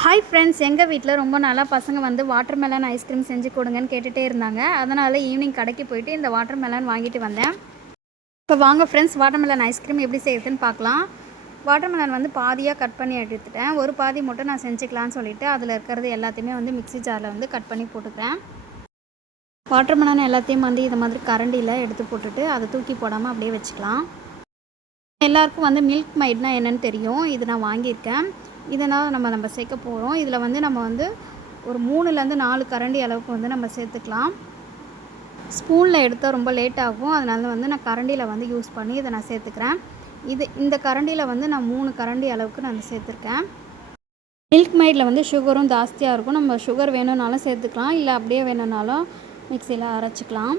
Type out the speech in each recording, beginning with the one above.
Hi friends, எங்கள் வீட்டில் ரொம்ப நாளாக பசங்க வந்து வாட்டர் மெலன் ஐஸ்கிரீம் செஞ்சு கொடுங்கன்னு கேட்டுகிட்டே இருந்தாங்க. அதனால் ஈவினிங் கடைக்கு போயிட்டு இந்த வாட்டர் மெலன் வாங்கிட்டு வந்தேன். இப்போ வாங்க ஃப்ரெண்ட்ஸ், வாட்டர் மெலன் ஐஸ்கிரீம் எப்படி செய்யுதுன்னு பார்க்கலாம். வாட்டர் மெலன் வந்து பாதியாக கட் பண்ணி எடுத்துட்டேன். ஒரு பாதி மட்டும் நான் செஞ்சுக்கலான்னு சொல்லிவிட்டு அதில் இருக்கிறது எல்லாத்தையுமே வந்து மிக்ஸி ஜாரில் வந்து கட் பண்ணி போட்டுக்கிறேன். வாட்டர் மெலன் எல்லாத்தையும் வந்து இது மாதிரி கரண்டியில் எடுத்து போட்டுட்டு அதை தூக்கி போடாமல் அப்படியே வச்சுக்கலாம். எல்லாருக்கும் வந்து மில்க் மைட்னா என்னென்னு தெரியும். இது நான் வாங்கியிருக்கேன். இதனால் நம்ம சேர்க்க போகிறோம். இதில் வந்து நம்ம வந்து ஒரு 3லேருந்து 4 கரண்டி அளவுக்கு வந்து நம்ம சேர்த்துக்கலாம். ஸ்பூனில் எடுத்தால் ரொம்ப லேட் ஆகும். அதனால வந்து நான் கரண்டியில் வந்து யூஸ் பண்ணி இதை நான் சேர்த்துக்கிறேன். இந்த கரண்டியில் வந்து நான் 3 கரண்டி அளவுக்கு நான் சேர்த்துருக்கேன். மில்க் மைடில் வந்து சுகரும் ஜாஸ்தியாக இருக்கும். நம்ம சுகர் வேணும்னாலும் சேர்த்துக்கலாம், இல்லை அப்படியே வேணும்னாலும் மிக்சியில் அரைச்சிக்கலாம்.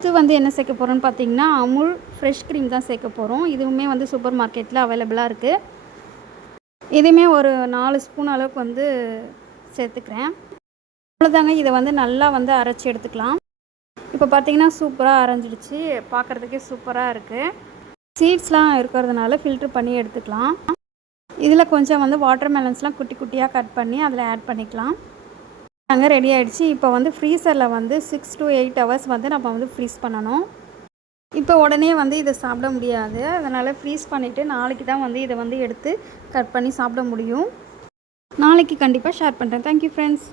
இது வந்து என்ன சேர்க்க போகிறோன்னு பார்த்தீங்கன்னா, அமுல் ஃப்ரெஷ் க்ரீம் தான் சேர்க்க போகிறோம். இதுவுமே வந்து சூப்பர் மார்க்கெட்டில் அவைலபிளாக இருக்குது. இதுவுமே ஒரு 4 ஸ்பூன் அளவுக்கு வந்து சேர்த்துக்கிறேன். அவ்வளோதாங்க. இதை வந்து நல்லா வந்து அரைச்சி எடுத்துக்கலாம். இப்போ பார்த்திங்கன்னா சூப்பராக அரைஞ்சிடுச்சு. பார்க்குறதுக்கே சூப்பராக இருக்குது. சீட்ஸ்லாம் இருக்கிறதுனால ஃபில்ட்ரு பண்ணி எடுத்துக்கலாம். இதில் கொஞ்சம் வந்து வாட்டர் மெலன்ஸ்லாம் குட்டி குட்டியாக கட் பண்ணி அதில் ஆட் பண்ணிக்கலாம். அங்கே ரெடி ஆகிடுச்சு. இப்போ வந்து ஃப்ரீசரில் வந்து 6 to 8 hours வந்து நம்ம வந்து ஃப்ரீஸ் பண்ணணும். இப்போ உடனே வந்து இதை சாப்பிட முடியாது. அதனால் ஃப்ரீஸ் பண்ணிவிட்டு நாளைக்கு தான் வந்து இதை வந்து எடுத்து கட் பண்ணி சாப்பிட முடியும். நாளைக்கு கண்டிப்பாக ஷேர் பண்ணுறேன். Thank you friends.